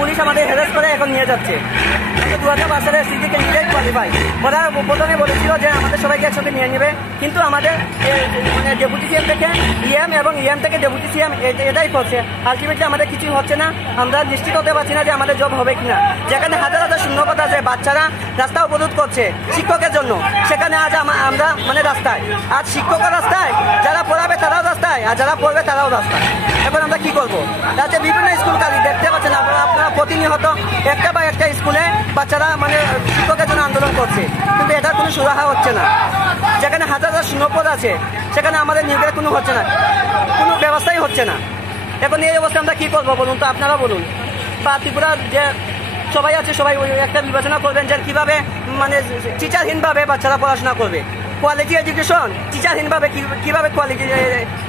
Police আমাদের Heras করে এখন নিয়ে যাচ্ছে। 2005 সালে সিজি ক্যান্ডিডেট কোয়ালিফাই ওরা প্রথমে বলেছিল যে আমাদের সবাইকে একসাথে নিয়ে নেবে, কিন্তু আমাদের মানে ডেপুটি সিএম থেকে ইএম এবং ইএম থেকে ডেপুটি সিএম এটাই করছে। আলটিমেটলি আমাদের কিছুই হচ্ছে না, আমরা নিশ্চিত হতে পারছি না যে আমাদের জব হবে কিনা। যেখানে হাজার হাজার শূন্যপদ আছে, বাচ্চারা রাস্তা অবরোধ করছে শিক্ষকের জন্য, সেখানে আজ আমরা মানে রাস্তায়, আজ শিক্ষকের রাস্তায়, যারা পড়াবে তারাও রাস্তায়, আর যারা পড়বে তারাও রাস্তায়। এখন আমরা কি করবো? রাজ্যে বিভিন্ন স্কুল কালি দেখতে পাচ্ছেন আপনারা প্রতিনিয়ত একটা বা একটা স্কুলে বাচ্চারা মানে শিক্ষকের জন্য আন্দোলন করছে, কিন্তু এটার কোনো সুরাহা হচ্ছে না। যেখানে হাজার হাজার শূন্যপদ আছে সেখানে আমাদের নিয়োগের কোনো হচ্ছে না, কোনো ব্যবস্থাই হচ্ছে না। এখন এই অবস্থায় আমরা কি করবো বলুন তো, আপনারা বলুন। বা ত্রিপুরার যে সবাই আছে সবাই একটা বিবেচনা করবেন যে কিভাবে মানে টিচারহীনভাবে বাচ্চারা পড়াশোনা করবে। কোয়ালিটি এডুকেশন টিচারহীনভাবে কিভাবে কোয়ালিটি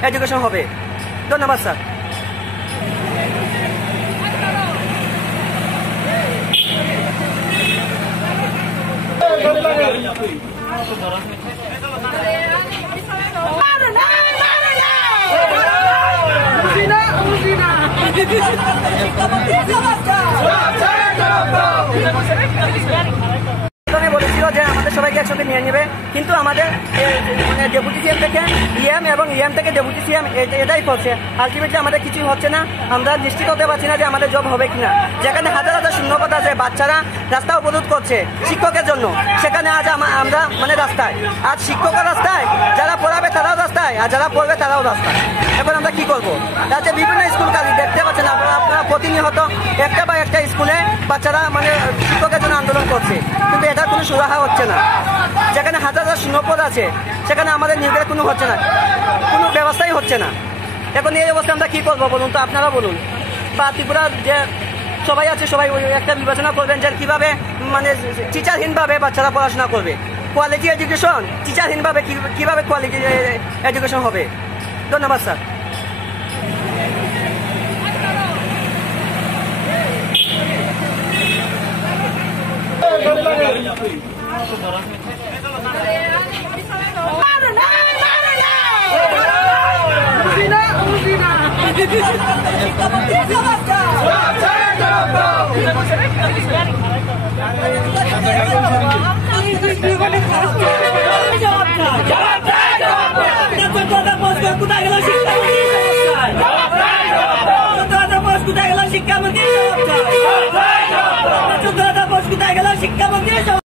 এডুকেশন হবে? ধন্যবাদ স্যার। বলেছিল যে আমাদের সবাইকে একসাথে নিয়ে নেবে, কিন্তু আমাদের মানে ডেপুটি সিএম থেকে ইএম এবং ইএম থেকে ডেপুটি সিএম এটাই করছে। আলটিমেটলি আমাদের কিছুই হচ্ছে না, আমরা নিশ্চিত হতে পারছি না যে আমাদের জব হবে কিনা। যেখানে হাজার হাজার শূন্যপদ আছে, বাচ্চারা রাস্তা অবরোধ করছে শিক্ষকের জন্য, সেখানে আজ আমরা মানে রাস্তায়, আজ শিক্ষকের রাস্তায়, যারা পড়াবে তারাও রাস্তায়, আর যারা পড়বে তারাও রাস্তায়। এখন আমরা কি করবো? তাতে বিভিন্ন স্কুল কাজ দেখতে পাচ্ছেন আপনারা প্রতিনিয়ত একটা বা একটা স্কুলে বাচ্চারা মানে শিক্ষকের জন্য আন্দোলন করছে, কিন্তু এটার কোনো সুরাহা হচ্ছে না। যেখানে হাজার হাজার শূন্যপদ আছে সেখানে আমাদের নিয়োগের কোনো হচ্ছে না, কোনো ব্যবস্থাই হচ্ছে না। এখন এই অবস্থা আমরা কি করবো বলুন তো, আপনারা বলুন। বা ত্রিপুরার যে সবাই আছে সবাই ওই একটা বিবেচনা করবেন যে কিভাবে মানে টিচারহীনভাবে বাচ্চারা পড়াশোনা করবে। কোয়ালিটি এডুকেশন টিচারহীনভাবে কিভাবে কোয়ালিটি এডুকেশন হবে? ধন্যবাদ স্যার। শিক্ষামন্ত্রী